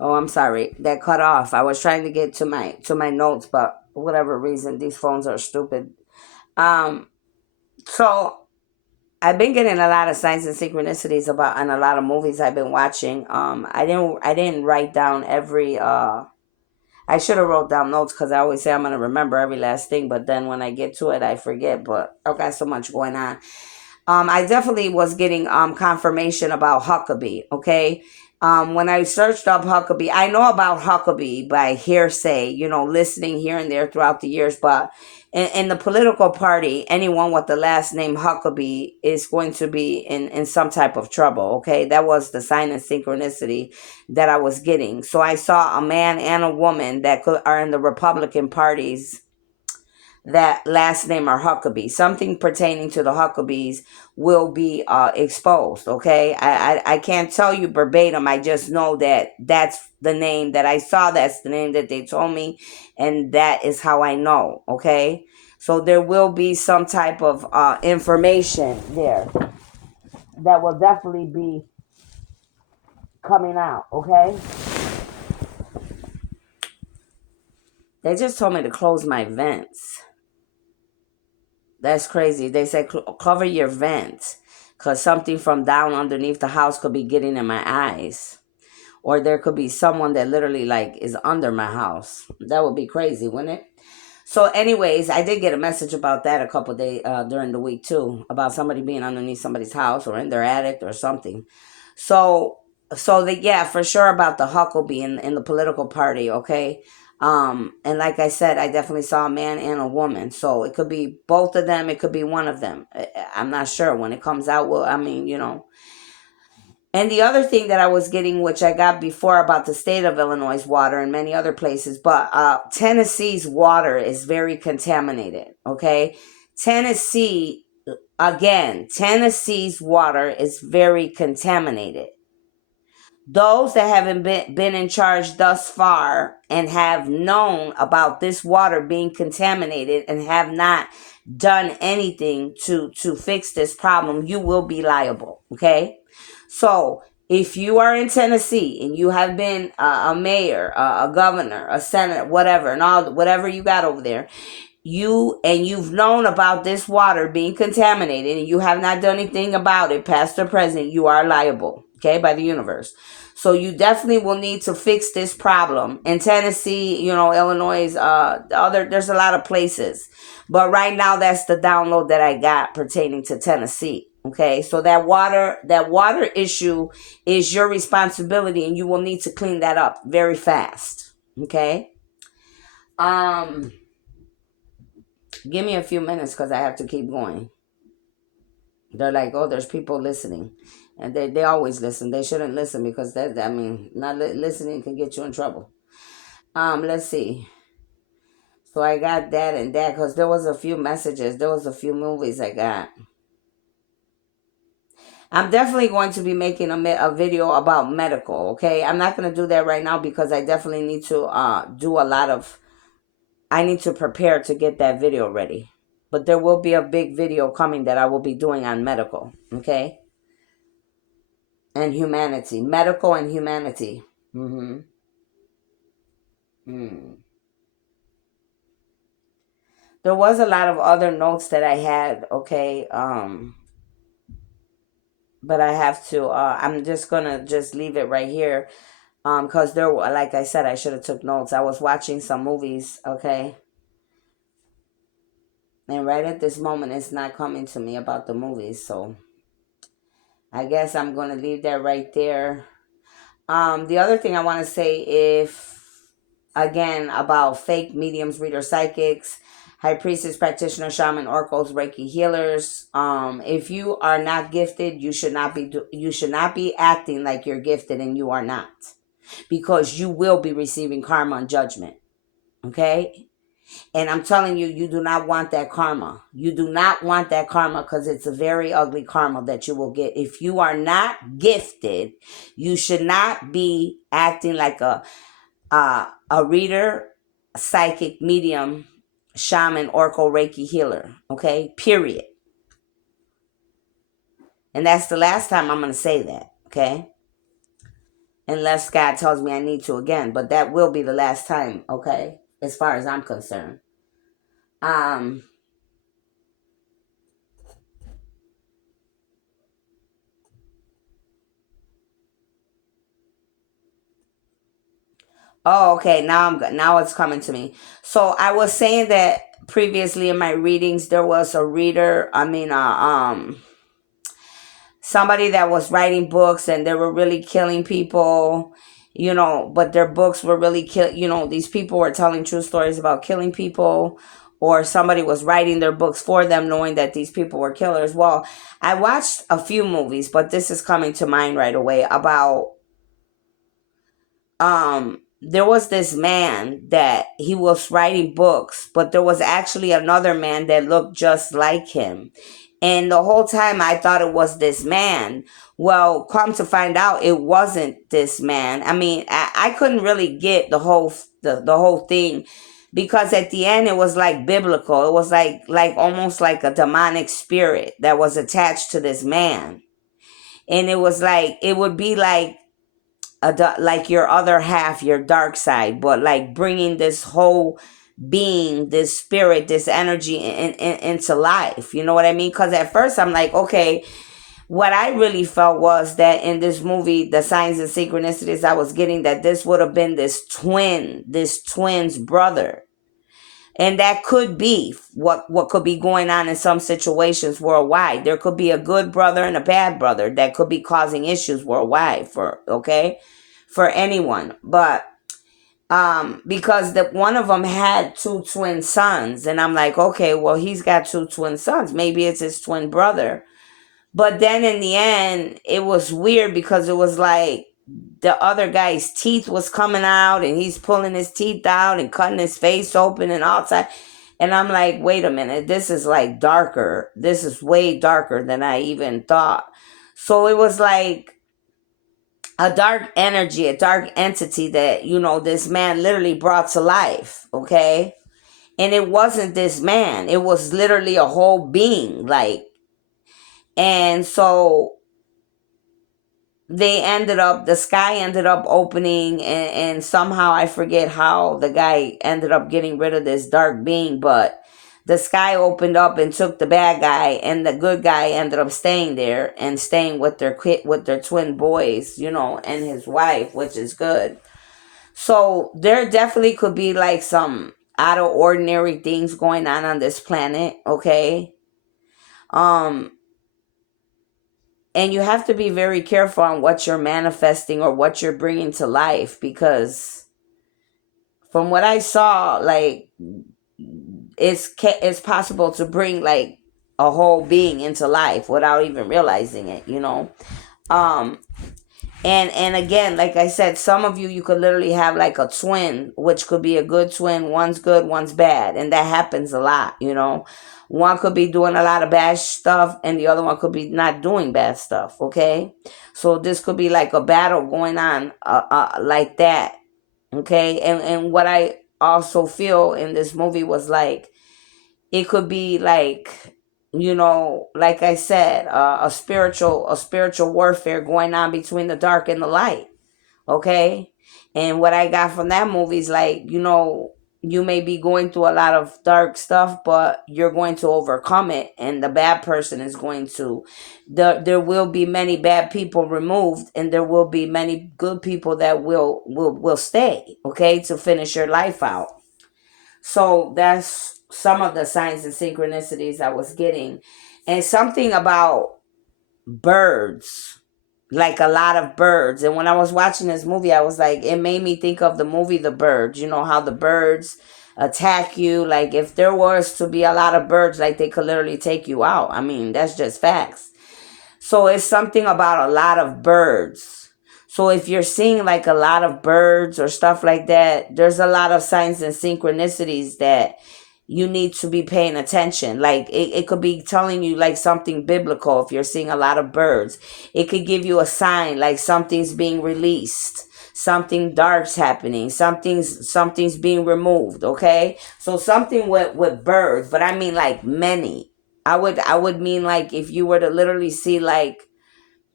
Oh, I'm sorry. That cut off. I was trying to get to my notes, but for whatever reason, these phones are stupid. Um, so I've been getting a lot of signs and synchronicities about and a lot of movies I've been watching. I didn't write down every I should have wrote down notes because I always say I'm gonna remember every last thing, but then when I get to it, I forget. But I've got so much going on. I definitely was getting confirmation about Huckabee. Okay, when I searched up Huckabee, I know about Huckabee by hearsay, listening here and there throughout the years. But in the political party, anyone with the last name Huckabee is going to be in some type of trouble. Okay, that was the sign and synchronicity that I was getting. So I saw a man and a woman that are in the Republican parties that last name are Huckabee. Something pertaining to the Huckabees will be exposed. Okay, I can't tell you verbatim. I just know that that's the name that I saw. That's the name that they told me, and that is how I know. Okay, so there will be some type of information there that will definitely be coming out. Okay, they just told me to close my vents. That's crazy. They said cover your vents because something from down underneath the house could be getting in my eyes. Or there could be someone that literally like is under my house. That would be crazy, wouldn't it? So, anyways, I did get a message about that a couple days during the week too, about somebody being underneath somebody's house or in their attic or something. So, yeah, for sure about the Huckabee in the political party. Okay, and like I said, I definitely saw a man and a woman. So it could be both of them. It could be one of them. I'm not sure when it comes out. Well, I mean, and the other thing that I was getting, which I got before about the state of Illinois' water and many other places, but Tennessee's water is very contaminated. Okay, Tennessee, again, Tennessee's water is very contaminated. Those that haven't been in charge thus far and have known about this water being contaminated and have not done anything to fix this problem, you will be liable. Okay, so if you are in Tennessee and you have been a mayor, a governor, a senator, whatever, and all whatever you got over there, you've known about this water being contaminated and you have not done anything about it, past or present, you are liable. Okay, by the universe. So you definitely will need to fix this problem in Tennessee, Illinois, there's a lot of places. But right now that's the download that I got pertaining to Tennessee. Okay, so that water issue is your responsibility and you will need to clean that up very fast. Okay? Um Give me a few minutes because I have to keep going. They're like, oh, there's people listening. And they always listen. They shouldn't listen because not listening can get you in trouble. Let's see. So I got that and that because there was a few messages. There was a few movies I got. I'm definitely going to be making a video about medical, okay? I'm not going to do that right now because I definitely need to do a lot of I need to prepare to get that video ready. But there will be a big video coming that I will be doing on medical, okay? And humanity. Medical and humanity. Mm-hmm. Mm. There was a lot of other notes that I had, okay? But I have to, I'm just gonna just leave it right here. Because there were, like I said, I should have took notes. I was watching some movies, okay? And right at this moment, it's not coming to me about the movies, so I guess I'm gonna leave that right there. The other thing I want to say, if again about fake mediums, reader, psychics, high priestess, practitioner, shaman, oracles, Reiki healers. If you are not gifted, you should not be acting like you're gifted and you are not, because you will be receiving karma and judgment. Okay. And I'm telling you, you do not want that karma. You do not want that karma because it's a very ugly karma that you will get. If you are not gifted, you should not be acting like a reader, a psychic, medium, shaman, oracle, Reiki healer. Okay? Period. And that's the last time I'm going to say that. Okay? unless God tells me I need to again. But that will be the last time, okay? As far as I'm concerned. Um. Oh, okay. Now I'm good. Now it's coming to me. So I was saying that previously in my readings there was a reader. I mean, somebody that was writing books and they were really killing people, but their books were really these people were telling true stories about killing people, or somebody was writing their books for them knowing that these people were killers. Well, I watched a few movies, but this is coming to mind right away about there was this man that he was writing books, but there was actually another man that looked just like him. And the whole time I thought it was this man. Well, come to find out it wasn't this man. I mean, I couldn't really get the whole thing, because at the end it was like biblical. It was like almost like a demonic spirit that was attached to this man. And it was like it would be like like your other half, your dark side, but like bringing this whole being, this spirit, this energy into life. You know what I mean? Because at first I'm like, okay, what I really felt was that in this movie, the signs and synchronicities I was getting, that this would have been this twin's brother. And that could be what could be going on in some situations worldwide. There could be a good brother and a bad brother that could be causing issues worldwide for anyone. But because the one of them had two twin sons, and I'm like, okay, well, he's got two twin sons. Maybe it's his twin brother. But then in the end, it was weird because it was like the other guy's teeth was coming out and he's pulling his teeth out and cutting his face open and outside. And I'm like, wait a minute, this is like darker. This is way darker than I even thought. So it was like a dark energy, a dark entity that, this man literally brought to life, okay? And it wasn't this man. It was literally a whole being, like, and so the sky ended up opening, and somehow I forget how the guy ended up getting rid of this dark being, but the sky opened up and took the bad guy, and the good guy ended up staying there and staying with their twin boys, and his wife, which is good. So there definitely could be like some out of ordinary things going on this planet, okay? Um and you have to be very careful on what you're manifesting or what you're bringing to life, because from what I saw, like, it's possible to bring like a whole being into life without even realizing it. um and again, like I said, some of you could literally have like a twin, which could be a good twin. One's good, one's bad, and that happens a lot. One could be doing a lot of bad stuff and the other one could be not doing bad stuff, okay? So this could be like a battle going on, like that, okay? And what I also feel in this movie was like, it could be like, like I said, a spiritual warfare going on between the dark and the light, okay? And what I got from that movie is like, you may be going through a lot of dark stuff, but you're going to overcome it, and the bad person is going to, there will be many bad people removed, and there will be many good people that will stay, okay, to finish your life out. So that's some of the signs and synchronicities I was getting. And something about birds, like a lot of birds. And when I was watching this movie, I was like, it made me think of the movie The Birds. You know how the birds attack you? Like, if there was to be a lot of birds, like, they could literally take you out. I mean, that's just facts. So it's something about a lot of birds. So if you're seeing like a lot of birds or stuff like that, there's a lot of signs and synchronicities that you need to be paying attention. Like, it could be telling you like something biblical if you're seeing a lot of birds. It could give you a sign like something's being released, something dark's happening, something's being removed, okay? So something with birds, but I mean like many. I would mean like if you were to literally see like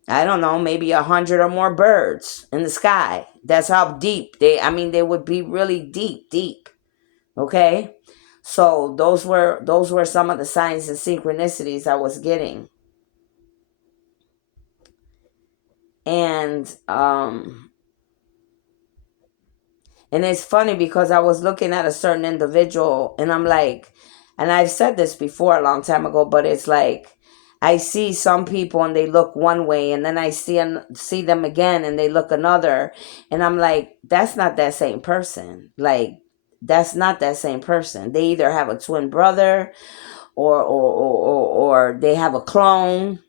I don't know, maybe 100 or more birds in the sky. That's how deep they would be really deep, deep. Okay? So those were some of the signs and synchronicities I was getting. And and it's funny because I was looking at a certain individual and I'm like, and I've said this before a long time ago, but it's like I see some people and they look one way, and then I see them again and they look another, and I'm like, that's not that same person. Like, that's not that same person. They either have a twin brother, or they have a clone,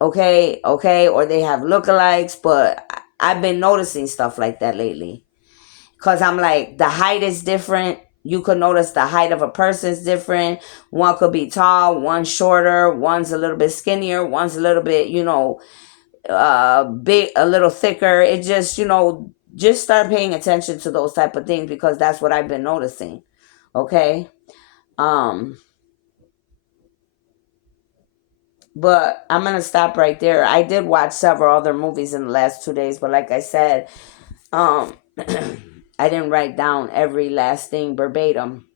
okay, or they have lookalikes. But I've been noticing stuff like that lately. Because I'm like, the height is different. You could notice the height of a person is different. One could be tall, one's shorter, one's a little bit skinnier, one's a little bit, big, a little thicker. It just, just start paying attention to those type of things, because that's what I've been noticing. Okay. Um, but I'm gonna stop right there. I did watch several other movies in the last 2 days, but like I said, um, I didn't write down every last thing verbatim.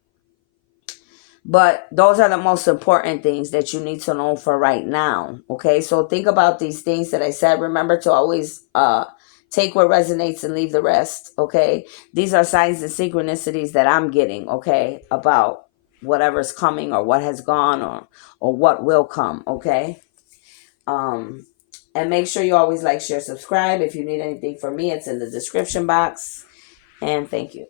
But those are the most important things that you need to know for right now. Okay, so think about these things that I said. Remember to always take what resonates and leave the rest. Okay, these are signs and synchronicities that I'm getting. Okay, about whatever's coming or what has gone, or what will come. Okay. Um, and make sure you always like, share, subscribe. If you need anything from me, it's in the description box. And thank you.